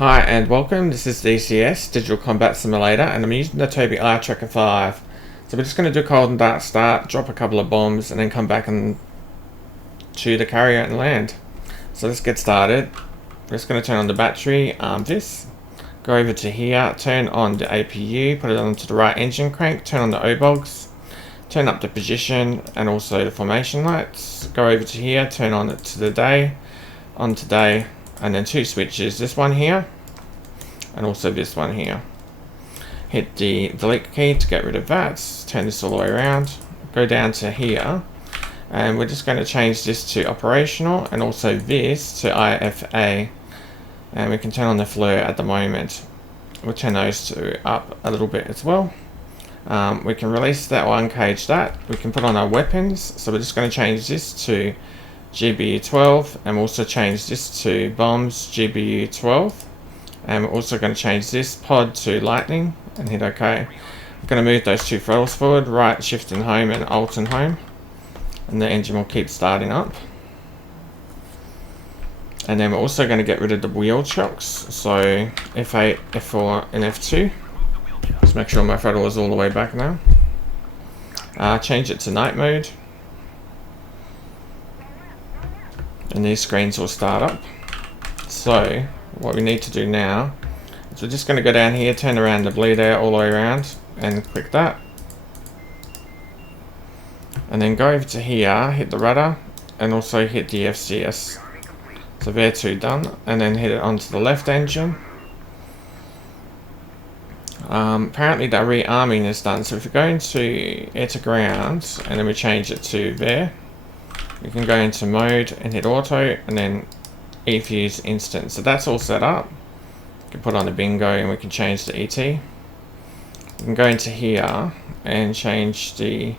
Hi and welcome, this is DCS, Digital Combat Simulator, and I'm using the Tobii Eye Tracker 5. So we're just going to do a cold and dark start, drop a couple of bombs, and then come back and shoot the carrier and land. So let's get started. We're just going to turn on the battery, go over to here, turn on the APU, put it onto the right engine crank, turn on the O-bogs, turn up the position and also the formation lights, go over to here, turn on it to the day, on today, and then two switches, this one here and also this one here. Hit the delete key to get rid of that, turn this all the way around, go down to here, and we're just going to change this to operational and also this to IFA, and we can turn on the flare at the moment. We'll turn those two up a little bit as well. We can release that or uncage that. We can put on our weapons, so we're just going to change this to GBU-12 and also change this to bombs GBU-12, and we're also going to change this pod to lightning and hit OK. We're going to move those two throttles forward, right shift and home and alt and home, and the engine will keep starting up. And then we're also going to get rid of the wheel chocks, so F8, F4 and F2. Just make sure my throttle is all the way back now. Change it to night mode. And these screens will start up. So what we need to do now is we're just going to go down here, turn around the bleed out all the way around and click that. And then go over to here, hit the rudder and also hit the FCS. So they're two done, and then hit it onto the left engine. Apparently that rearming is done, so if we go into air to ground and then we change it to there, we can go into mode and hit auto and then E-fuse instant. So that's all set up. We can put on the bingo and we can change the ET. We can go into here and change the,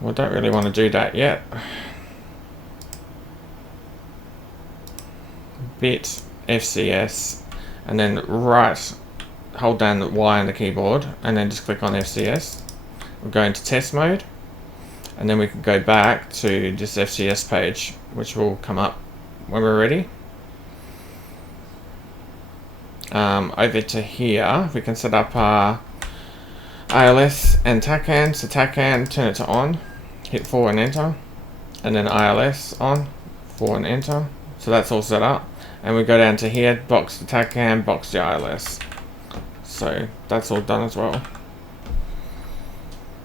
well, I don't really want to do that yet. Bit FCS and then hold down the Y on the keyboard and then just click on FCS. We'll go into test mode and then we can go back to this FCS page, which will come up when we're ready. Over to here we can set up our ILS and TACAN. So TACAN, turn it to on, hit 4 and enter, and then ILS on, 4 and enter. So that's all set up, and we go down to here, box the TACAN, box the ILS. So that's all done as well.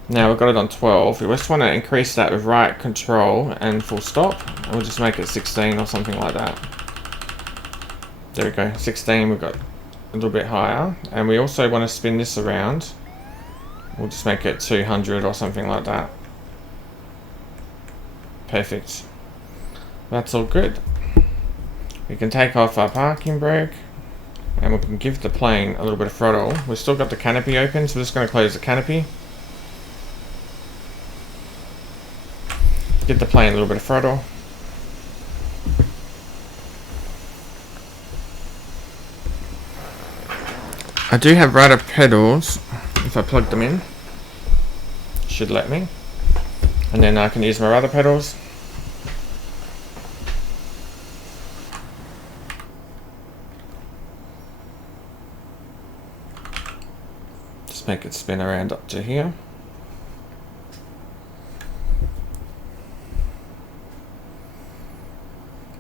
Now we've got it on 12. We just want to increase that with right control and full stop. We'll just make it 16 or something like that. There we go, 16. We've got a little bit higher, and we also want to spin this around. We'll just make it 200 or something like that. Perfect. That's all good. We can take off our parking brake and we can give the plane a little bit of throttle. We've still got the canopy open, so we're just going to close the canopy. Give the plane a little bit of throttle. I do have rudder pedals. If I plug them in, should let me. And then I can use my rudder pedals. Just make it spin around up to here.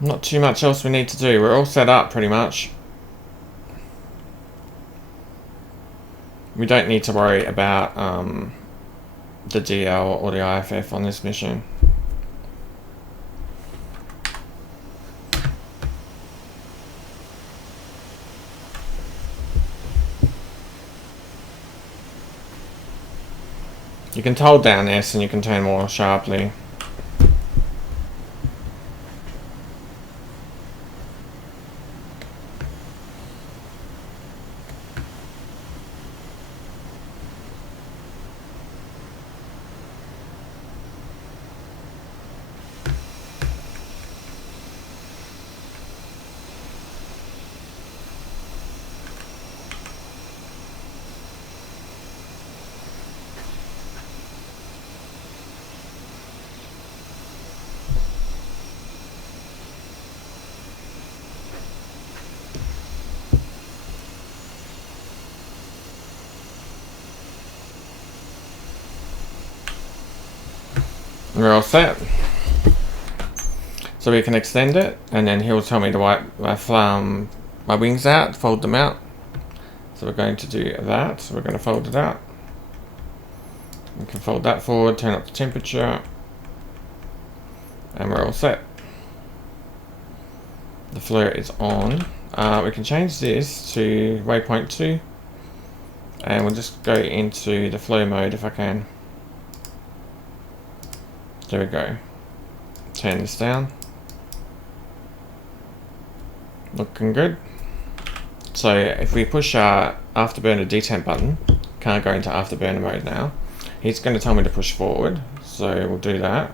Not too much else we need to do. We're all set up pretty much. We don't need to worry about the DL or the IFF on this mission. You can hold down S and you can turn more sharply. We're all set. So we can extend it, and then he'll tell me to wipe my wings out, fold them out. So we're going to do that. So we're going to fold it out. We can fold that forward, turn up the temperature, and we're all set. The flare is on. We can change this to waypoint 2, and we'll just go into the flow mode if I can. There we go. Turn this down. Looking good. So if we push our afterburner detent button, can't go into afterburner mode now. He's going to tell me to push forward, so we'll do that.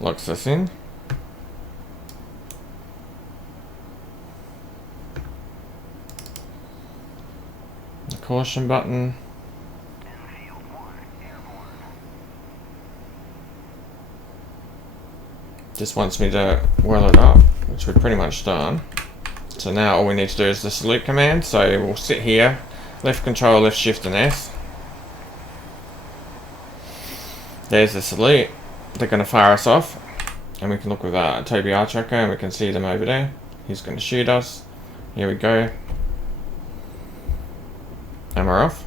Locks us in. The caution button. Just wants me to whirl it up, which we've pretty much done. So now all we need to do is the salute command. So we'll sit here, left control, left shift and S. There's the salute. They're going to fire us off, and we can look with our Tobii Eye Tracker and we can see them over there. He's going to shoot us. Here we go. And we're off.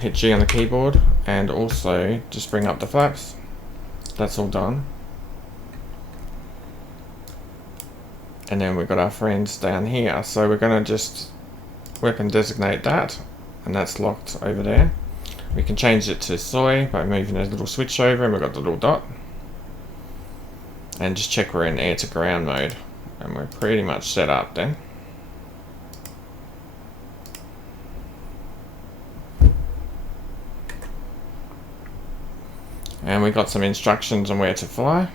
Hit G on the keyboard and also just bring up the flaps. That's all done. And then we've got our friends down here. So we're going to just weapon designate that, and that's locked over there. We can change it to soy by moving a little switch over, and we've got the little dot. And just check we're in air to ground mode, and we're pretty much set up then. And we got some instructions on where to fly.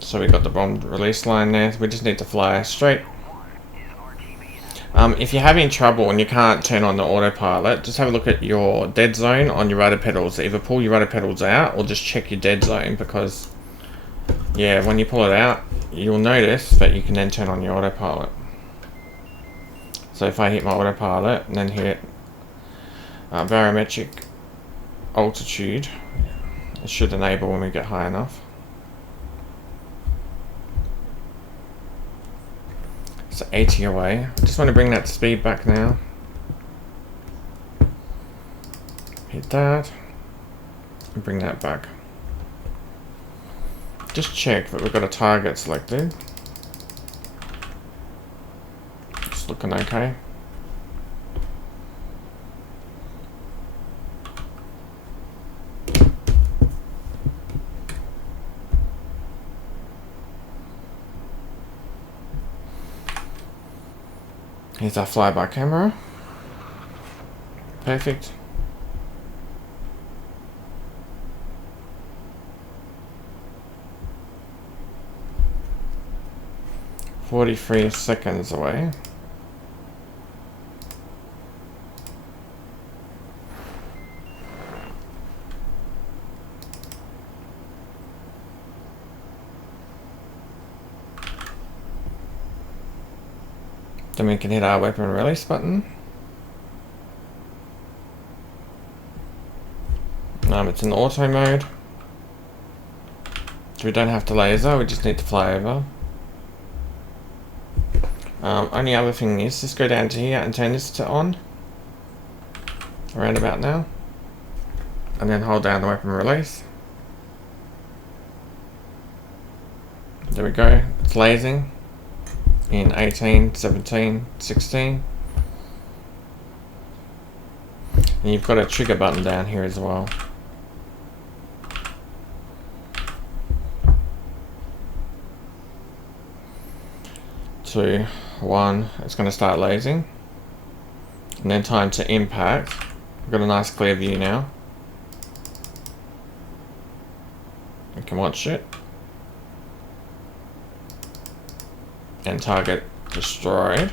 So we got the bomb release line there. We just need to fly straight. If you're having trouble and you can't turn on the autopilot, just have a look at your dead zone on your rudder pedals. Either pull your rudder pedals out or just check your dead zone, because yeah, when you pull it out, you'll notice that you can then turn on your autopilot. So if I hit my autopilot and then hit barometric altitude, it should enable when we get high enough. So 80 away. I just want to bring that speed back now. Hit that. And bring that back. Just check that we've got a target selected. It's looking okay. Here's our flyby camera. Perfect. "43 seconds away. Then we can hit our weapon release button. It's in auto mode. So we don't have to laser, we just need to fly over. Only other thing is, just go down to here and turn this to on. Around about now. And then hold down the weapon release. There we go, it's lasing. In 18, 17, 16. And you've got a trigger button down here as well. 2, 1, it's going to start lasing. And then time to impact. We've got a nice clear view now. We can watch it. And target destroyed.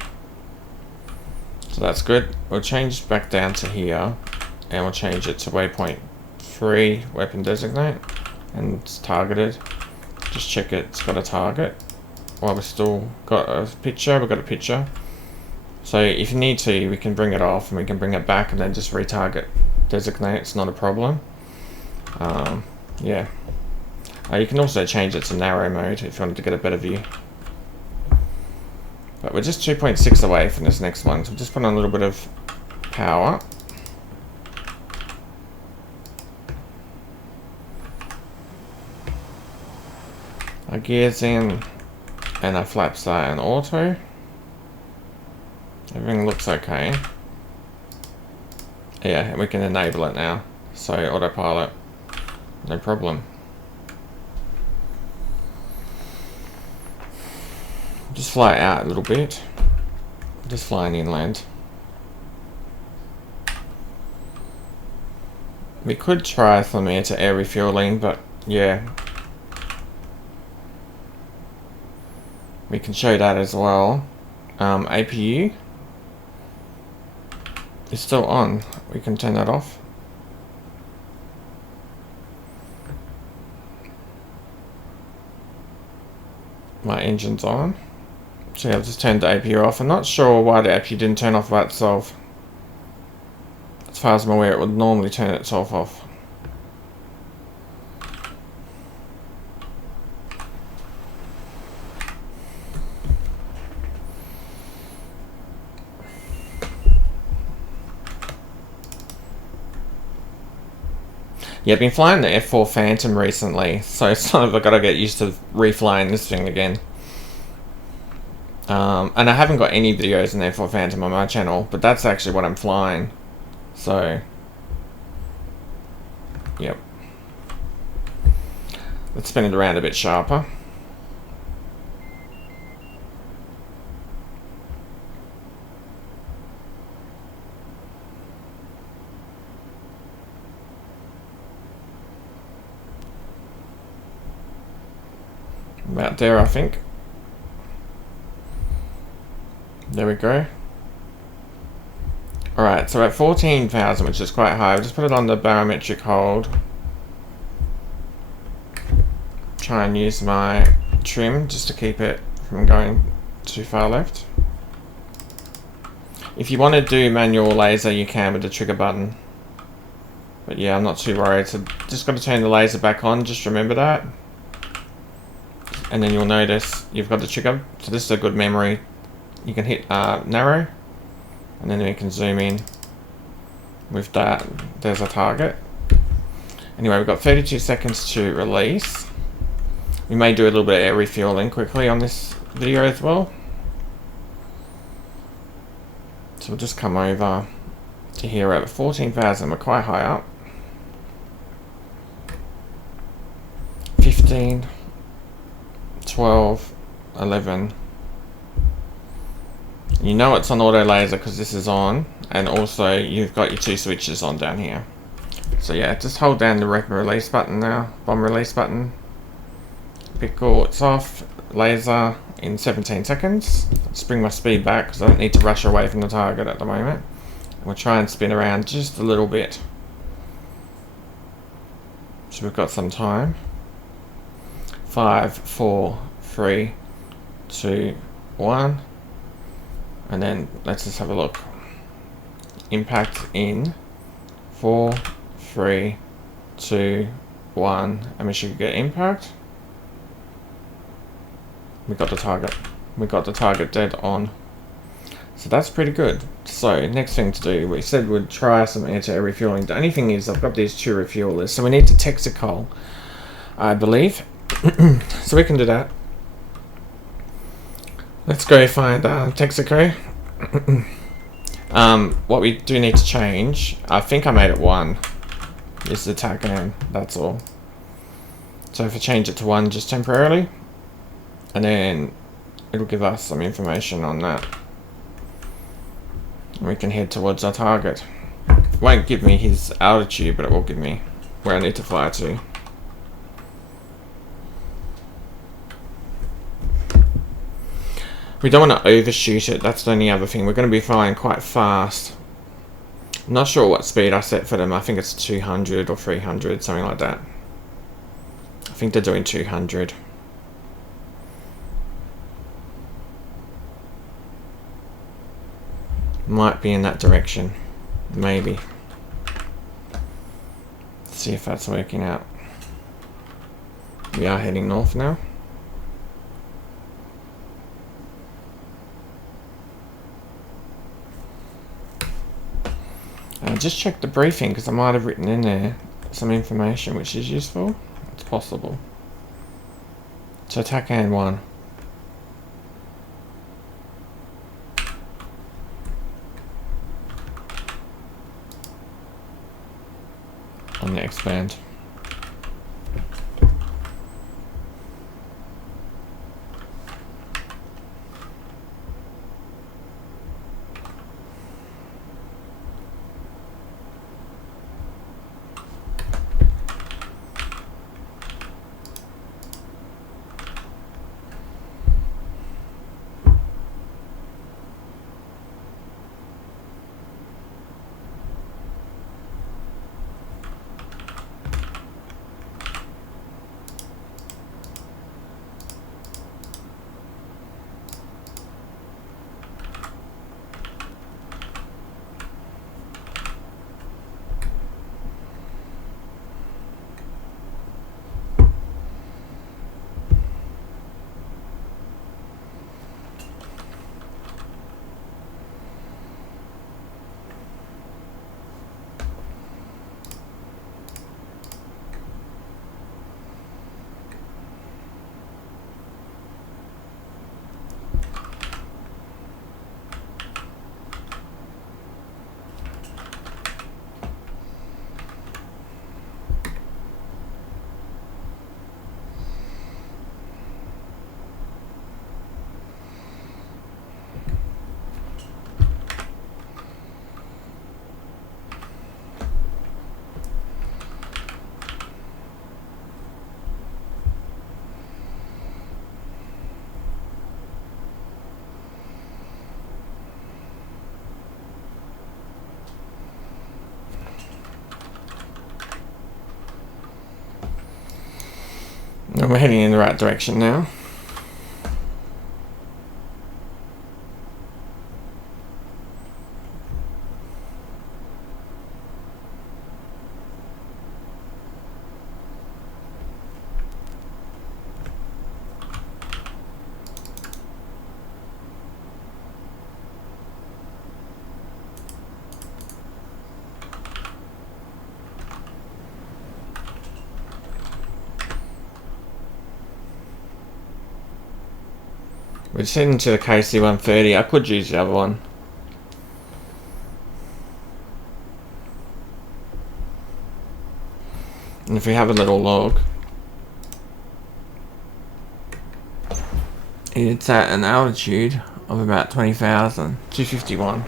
So that's good. We'll change back down to here, and we'll change it to waypoint 3, weapon designate, and it's targeted. Just check it's got a target. while we've still got a picture. We've got a picture. So if you need to, we can bring it off and we can bring it back and then just retarget designate. It's not a problem. Yeah. You can also change it to narrow mode if you wanted to get a better view. But we're just 2.6 away from this next one, so I'm just putting on a little bit of power. Our gears in, and our flaps are in auto. Everything looks okay. Yeah, and we can enable it now. So autopilot, no problem. Just fly out a little bit. Just flying inland. We could try from air to air refueling, but yeah. We can show that as well. APU is still on. We can turn that off. My engine's on. So yeah, I've just turned the APU off. I'm not sure why the APU didn't turn off by itself. As far as I'm aware, it would normally turn itself off. Yeah, I've been flying the F4 Phantom recently, so it's kind of I've got to get used to reflying this thing again. And I haven't got any videos in F4 Phantom on my channel, but that's actually what I'm flying. So, yep. Let's spin it around a bit sharper. About there, I think. There we go. Alright, so at 14,000, which is quite high, I'll just put it on the barometric hold. Try and use my trim just to keep it from going too far left. If you want to do manual laser, you can with the trigger button. But yeah, I'm not too worried. So just got to turn the laser back on, just remember that. And then you'll notice you've got the trigger. So this is a good memory. You can hit narrow, and then you can zoom in with that. There's a target. Anyway, we've got 32 seconds to release. We may do a little bit of air refueling quickly on this video as well. So we'll just come over to here at 14,000. We're quite high up. 15, 12, 11. You know it's on auto laser because this is on, and also you've got your two switches on down here. So yeah, just hold down the release button now, bomb release button. Pickle, it's off, laser in 17 seconds. Let's bring my speed back because I don't need to rush away from the target at the moment. We'll try and spin around just a little bit. So we've got some time. 5, 4, 3, 2, 1. And then let's just have a look. Impact in 4, 3, 2, 1, and we should get impact. We got the target. We got the target dead on. So that's pretty good. So next thing to do, we said we'd try some air-to-air refueling. The only thing is I've got these two refuelers, so we need to Texaco, I believe. So we can do that. Let's go find Texaco. What we do need to change, I think I made it 1. Is the tag name, that's all. So if I change it to 1 just temporarily, and then it'll give us some information on that. We can head towards our target. It won't give me his altitude, but it will give me where I need to fly to. We don't want to overshoot it, that's the only other thing. We're going to be flying quite fast. I'm not sure what speed I set for them. I think it's 200 or 300, something like that. I think they're doing 200. Might be in that direction. Maybe. Let's see if that's working out. We are heading north now. Just check the briefing because I might have written in there some information which is useful. It's possible. So attack hand 1. On the expand. And we're heading in the right direction now. We're just heading to the KC-130. I could use the other one. And if we have a little log, it's at an altitude of about 20,000, 251.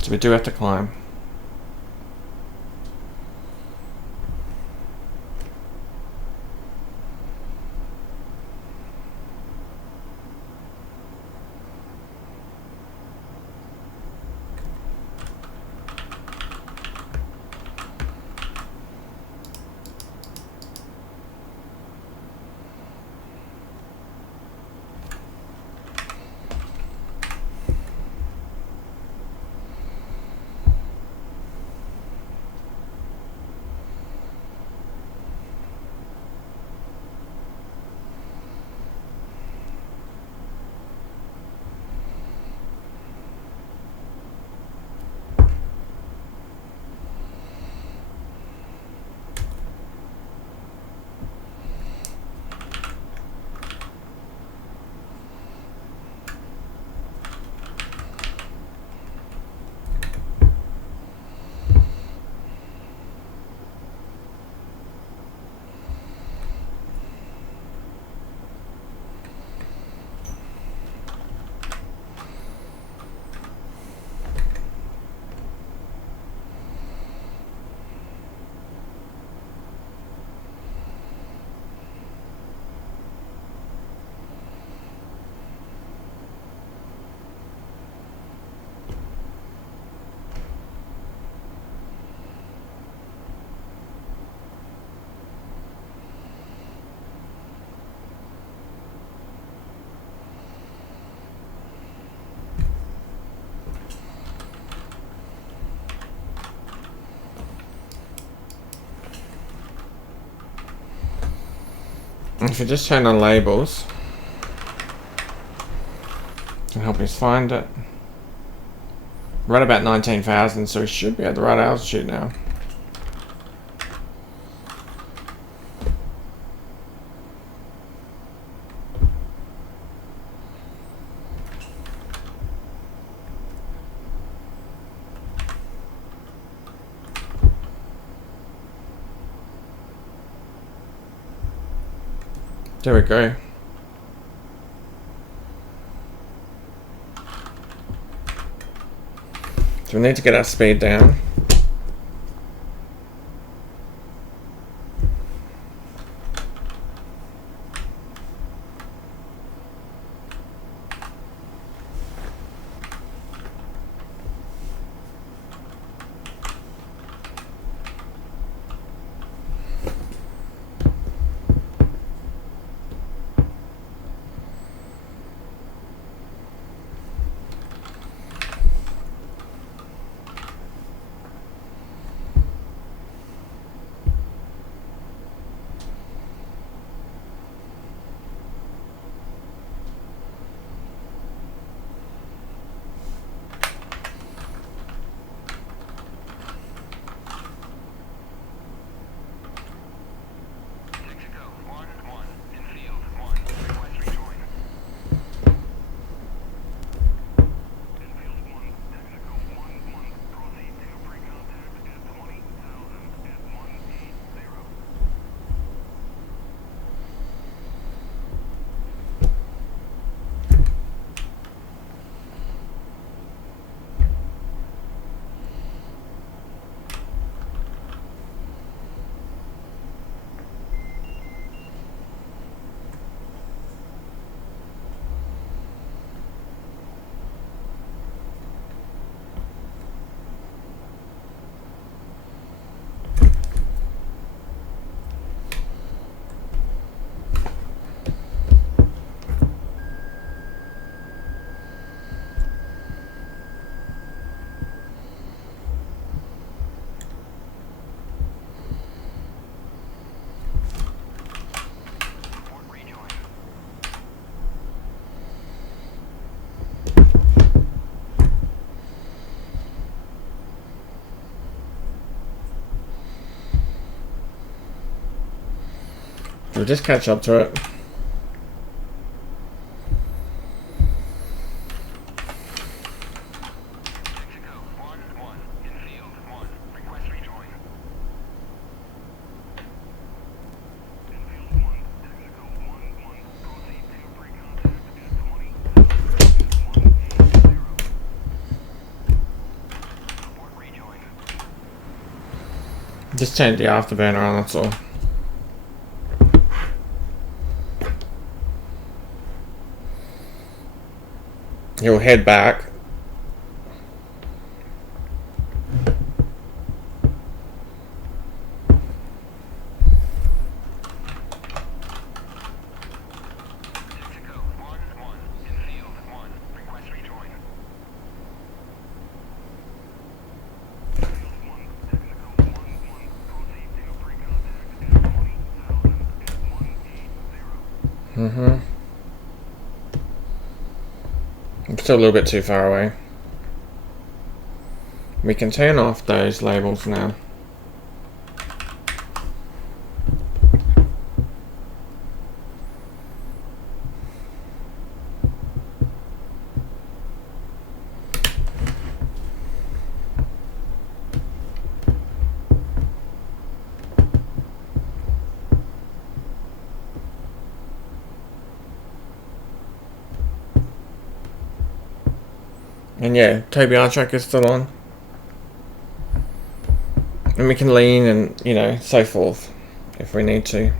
So we do have to climb. If you just turn on labels, can help us find it. We're at about 19,000, so we should be at the right altitude now. There we go. So we need to get our speed down. We'll just catch up to it. Just change the afterburner on, that's all. He'll head back. I'm still a little bit too far away. We can turn off those labels now. And yeah, Tobii Eye Tracker is still on. And we can lean and, you know, so forth if we need to.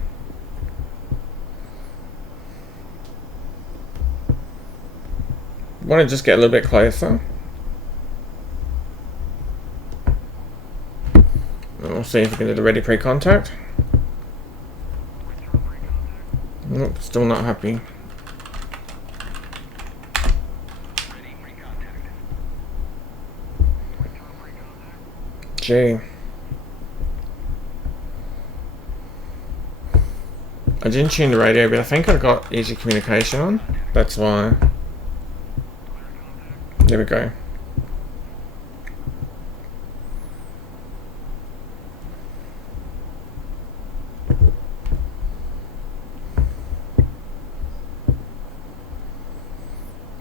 Want to just get a little bit closer. And we'll see if we can do the ready pre-contact. Nope, still not happy. Gee. I didn't tune the radio, but I think I got easy communication on. That's why. There we go.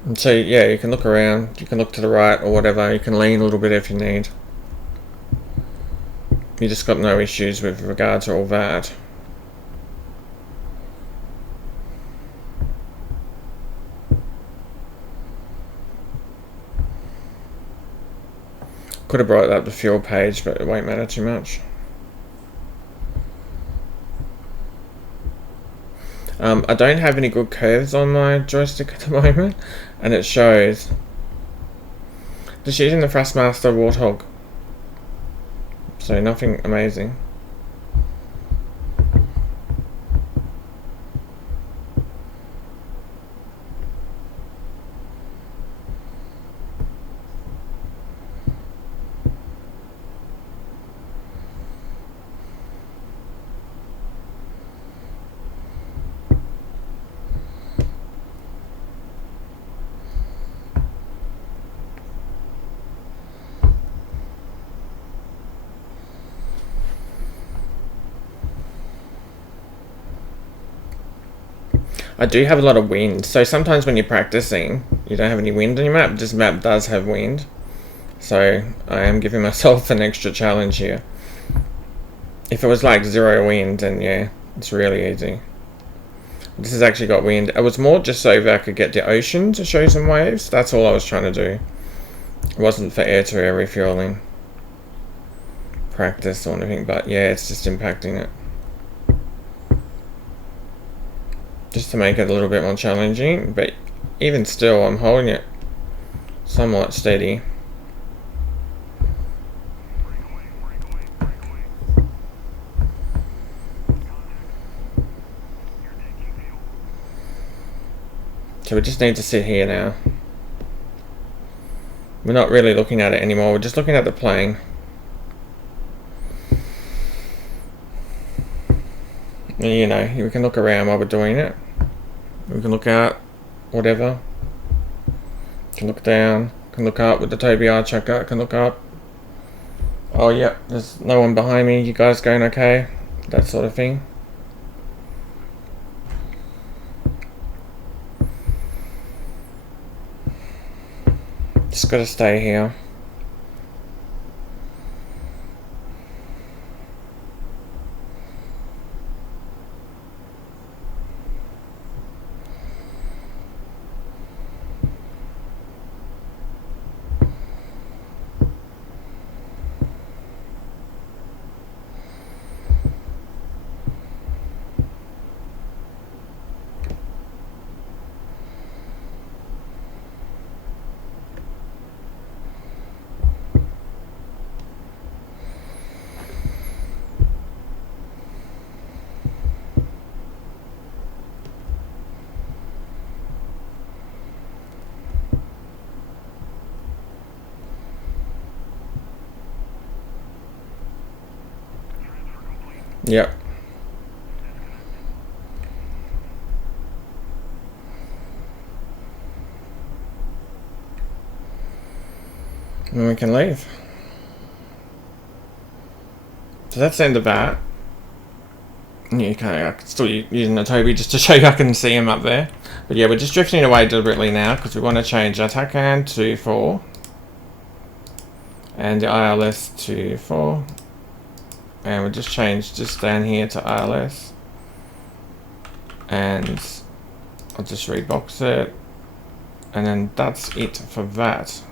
And so yeah, you can look around, you can look to the right or whatever, you can lean a little bit if you need. You just got no issues with regard to all that. Could have brought up the fuel page, but it won't matter too much. I don't have any good curves on my joystick at the moment, and it shows. Just using the Thrustmaster Warthog, so nothing amazing. I do have a lot of wind, so sometimes when you're practicing, you don't have any wind on your map. This map does have wind, so I am giving myself an extra challenge here. If it was like 0 wind, then yeah, it's really easy. This has actually got wind. It was more just so that I could get the ocean to show some waves. That's all I was trying to do. It wasn't for air-to-air refueling practice or anything, but yeah, it's just impacting it. Just to make it a little bit more challenging, but even still I'm holding it somewhat steady. So we just need to sit here now. We're not really looking at it anymore, we're just looking at the plane. And, you know, we can look around while we're doing it. We can look out, whatever. Can look down, can look up with the Tobii Eye Tracker, can look up. Oh yep, there's no one behind me, you guys going okay? That sort of thing. Just gotta stay here. Yep. And we can leave. So that's the end of that. Yeah, okay, I can still using the Tobii just to show you I can see him up there. But yeah, we're just drifting away deliberately now because we want to change our TAC hand to 4. And the ILS to 4. And we'll just change this down here to ILS. And I'll just rebox it. And then that's it for that.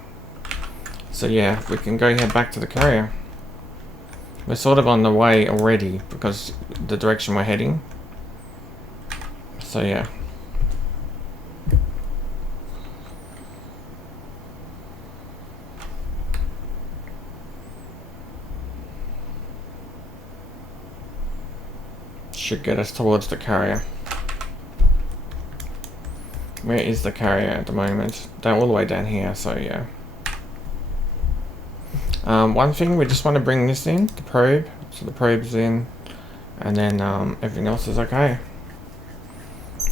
So yeah, we can go head back to the carrier. We're sort of on the way already because the direction we're heading. So yeah. Should get us towards the carrier. Where is the carrier at the moment? Down all the way down here, so yeah. One thing, we just want to bring this in, the probe. So the probe's in, and then everything else is okay.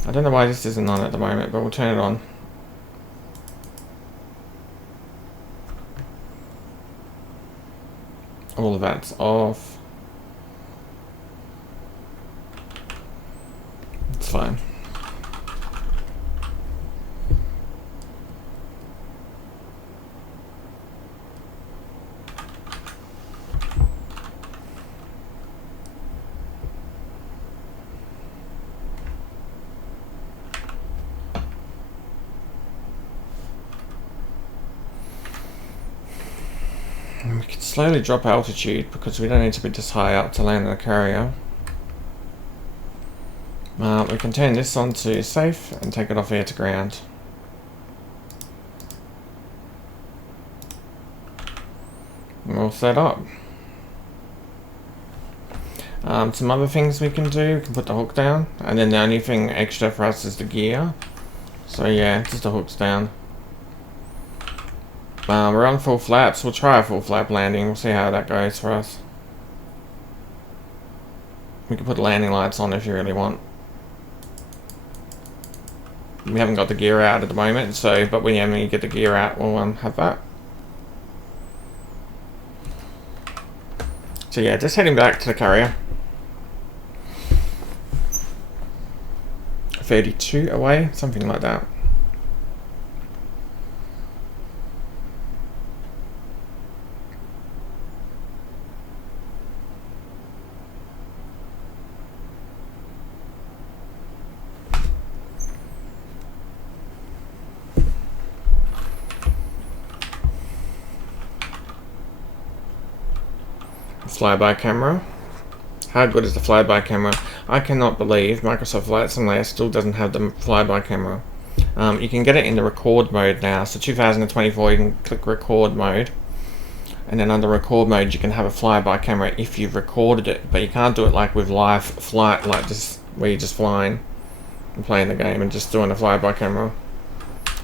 I don't know why this isn't on at the moment, but we'll turn it on. All of that's off. It's fine. We can slowly drop altitude because we don't need to be this high up to land in the carrier. We can turn this on to safe and take it off air to ground. We're all set up. Some other things we can do, we can put the hook down, and then the only thing extra for us is the gear. So yeah, just the hook's down. We're on full flaps. We'll try a full flap landing. We'll see how that goes for us. We can put landing lights on if you really want. We haven't got the gear out at the moment, so but when you get the gear out, we'll have that. So yeah, just heading back to the carrier. 32 away, something like that. Flyby camera. How good is the flyby camera? I cannot believe Microsoft Flight Simulator still doesn't have the flyby camera. You can get it in the record mode now. So 2024, you can click record mode, and then under record mode you can have a flyby camera if you've recorded it, but you can't do it like with live flight, like just where you're just flying and playing the game and just doing a flyby camera.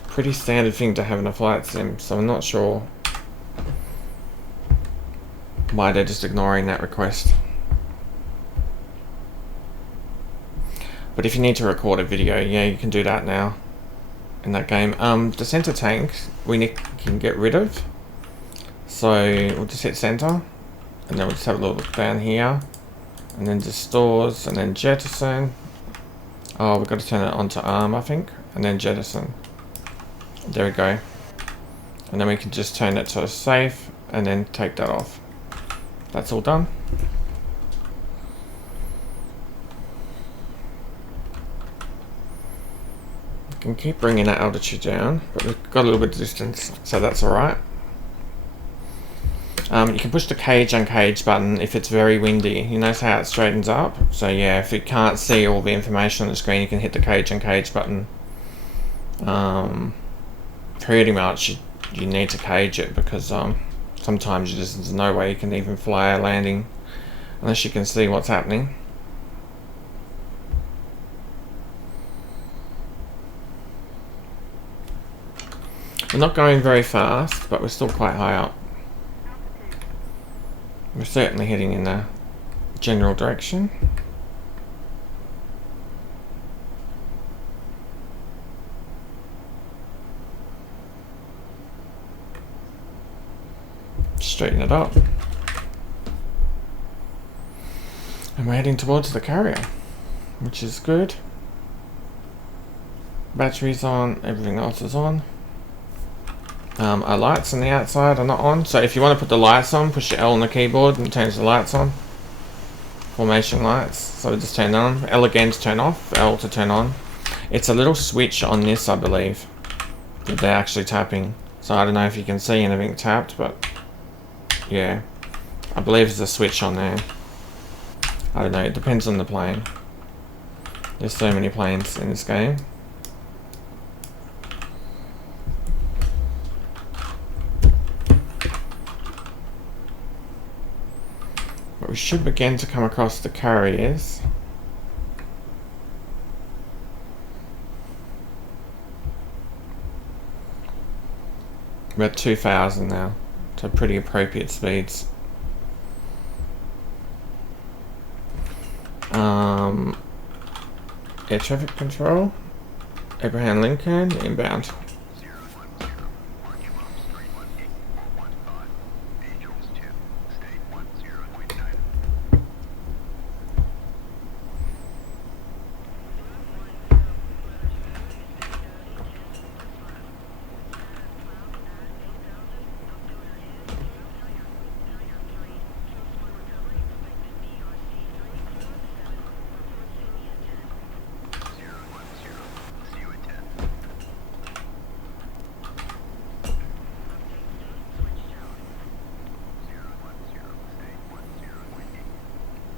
Pretty standard thing to have in a flight sim, so I'm not sure why they're just ignoring that request. But if you need to record a video, yeah, you can do that now in that game. The center tank can get rid of, so we'll just hit center, and then we'll just have a little look down here, and then just stores, and then jettison. Oh, we've got to turn it on to arm, I think, and then jettison. There we go. And then we can just turn it to safe, and then take that off. That's all done. We can keep bringing that altitude down, but we've got a little bit of distance, so that's alright. You can push the cage uncage button if it's very windy. You notice how it straightens up? So yeah, if you can't see all the information on the screen, you can hit the cage uncage button. Pretty much you need to cage it because sometimes there's no way you can even fly a landing unless you can see what's happening. We're not going very fast, but we're still quite high up. We're certainly heading in the general direction. Straighten it up. And we're heading towards the carrier, which is good. Battery's on, everything else is on. Our lights on the outside are not on, so if you want to put the lights on, push L on the keyboard and change the lights on. Formation lights, so just turn on. L again to turn off, L to turn on. It's a little switch on this, I believe, that they're actually tapping. So I don't know if you can see anything tapped, but yeah, I believe there's a switch on there. I don't know, it depends on the plane. There's so many planes in this game. But we should begin to come across the carriers. We're at 2,000 now, so pretty appropriate speeds. Air traffic control. Abraham Lincoln, inbound.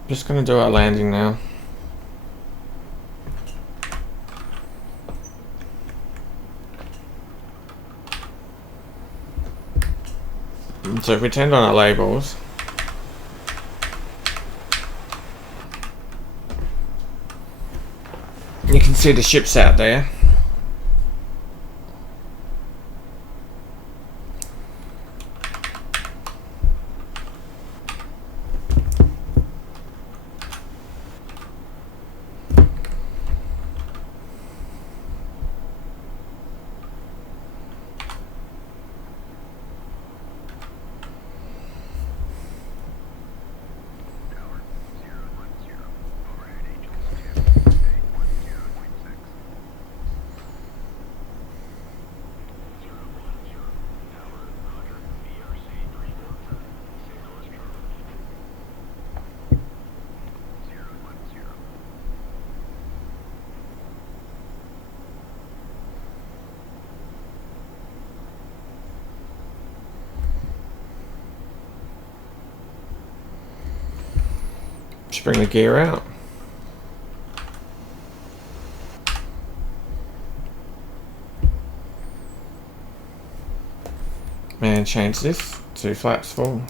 Just gonna do our landing now. So if we turned on our labels, you can see the ships out there. Just bring the gear out. And change this to flaps full.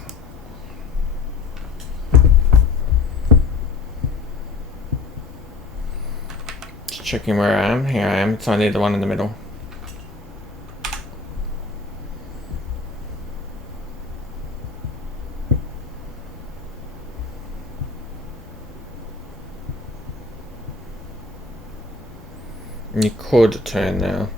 Just checking where I am. Here I am, so I need the one in the middle. You could turn now.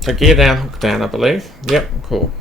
So gear down, hook down, I believe. Yep, cool.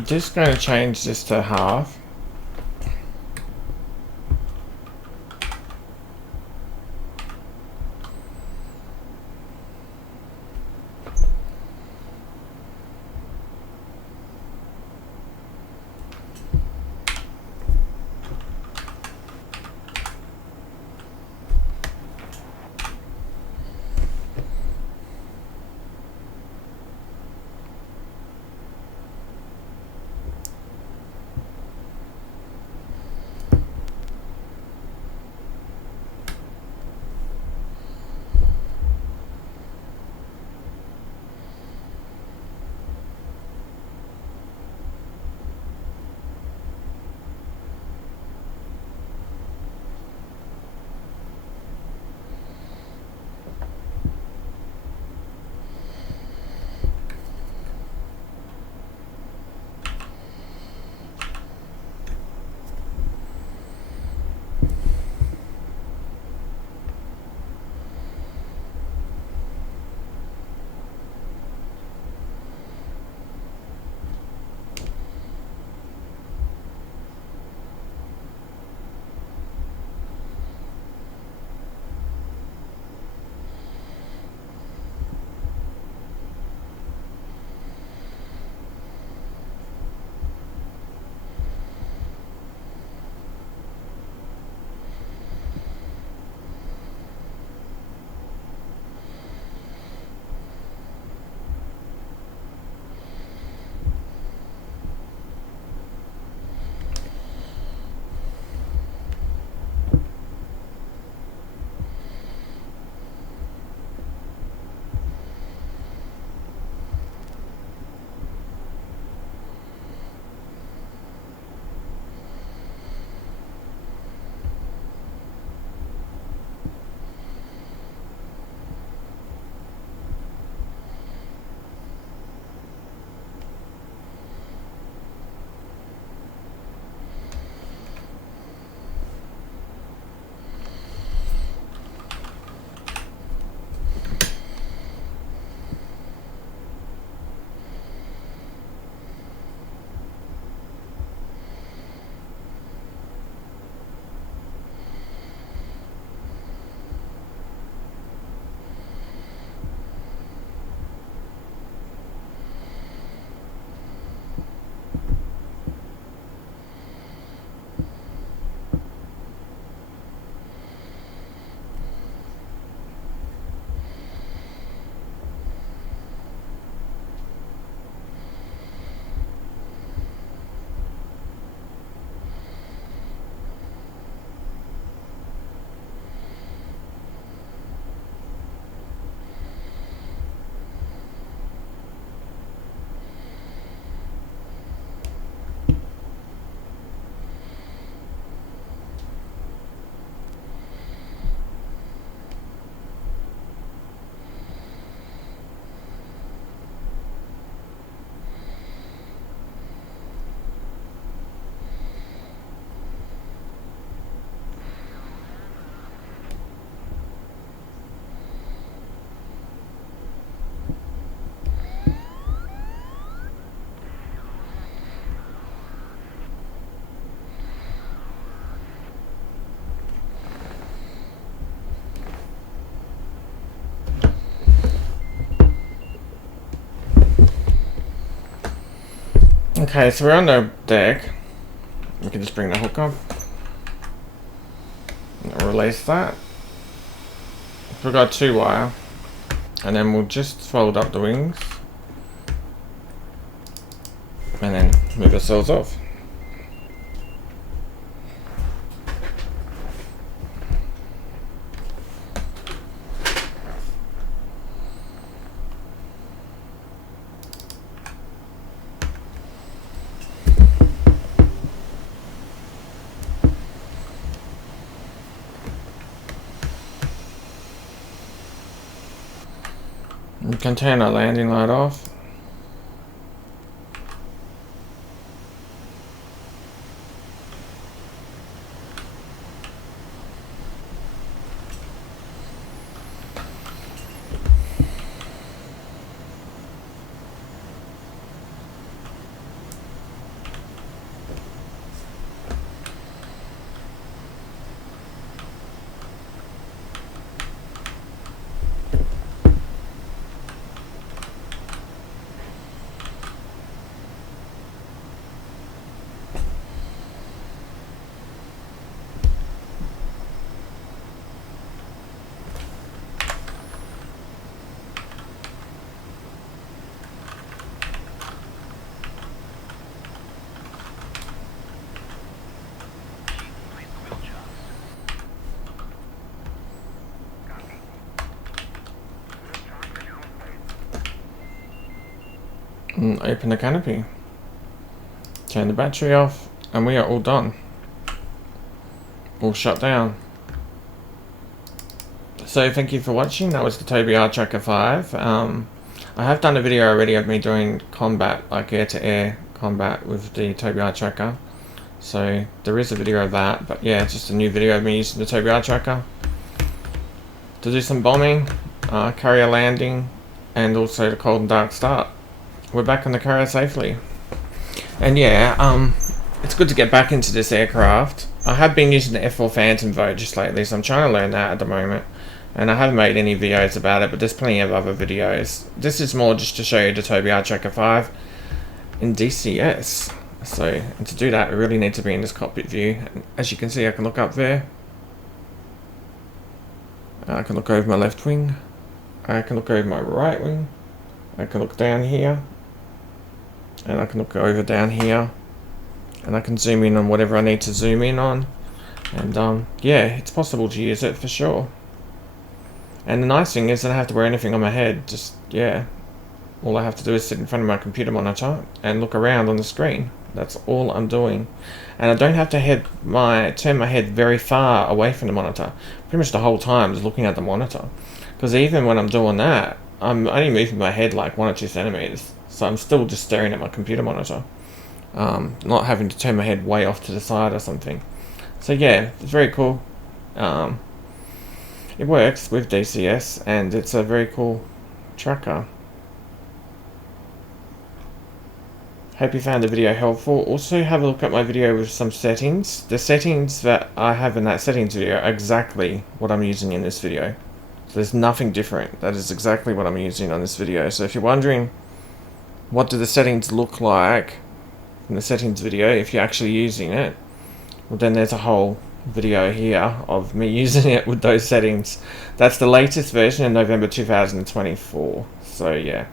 I'm just going to change this to half. Okay, so we're on the deck. We can just bring the hook up. Release that. We've got 2-wire. And then we'll just fold up the wings. And then move the sails off. You can turn our landing light off. And open the canopy. Turn the battery off, and we are all done. All shut down. So thank you for watching. That was the Tobii Eye Tracker 5. I have done a video already of me doing combat, like air-to-air combat with the Tobii Eye Tracker. So there is a video of that, but yeah, it's just a new video of me using the Tobii Eye Tracker to do some bombing, carrier landing, and also the cold and dark start. We're back on the carrier safely. And yeah, it's good to get back into this aircraft. I have been using the F4 Phantom boat just lately, so I'm trying to learn that at the moment. And I haven't made any videos about it, but there's plenty of other videos. This is more just to show you the Tobii Eye Tracker 5 in DCS. So, and to do that, I really need to be in this cockpit view. And as you can see, I can look up there. I can look over my left wing. I can look over my right wing. I can look down here. And I can look over down here. And I can zoom in on whatever I need to zoom in on. And yeah, it's possible to use it for sure. And the nice thing is I don't have to wear anything on my head. Just, yeah, all I have to do is sit in front of my computer monitor and look around on the screen. That's all I'm doing. And I don't have to turn my head very far away from the monitor. Pretty much the whole time just looking at the monitor. Because even when I'm doing that, I'm only moving my head like 1 or 2 centimeters. So I'm still just staring at my computer monitor. Not having to turn my head way off to the side or something. So yeah, it's very cool. It works with DCS, and it's a very cool tracker. Hope you found the video helpful. Also have a look at my video with some settings. The settings that I have in that settings video are exactly what I'm using in this video. So there's nothing different. That is exactly what I'm using on this video. So if you're wondering what do the settings look like in the settings video, if you're actually using it, well then there's a whole video here of me using it with those settings. That's the latest version in November 2024. So yeah.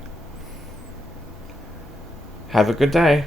Have a good day.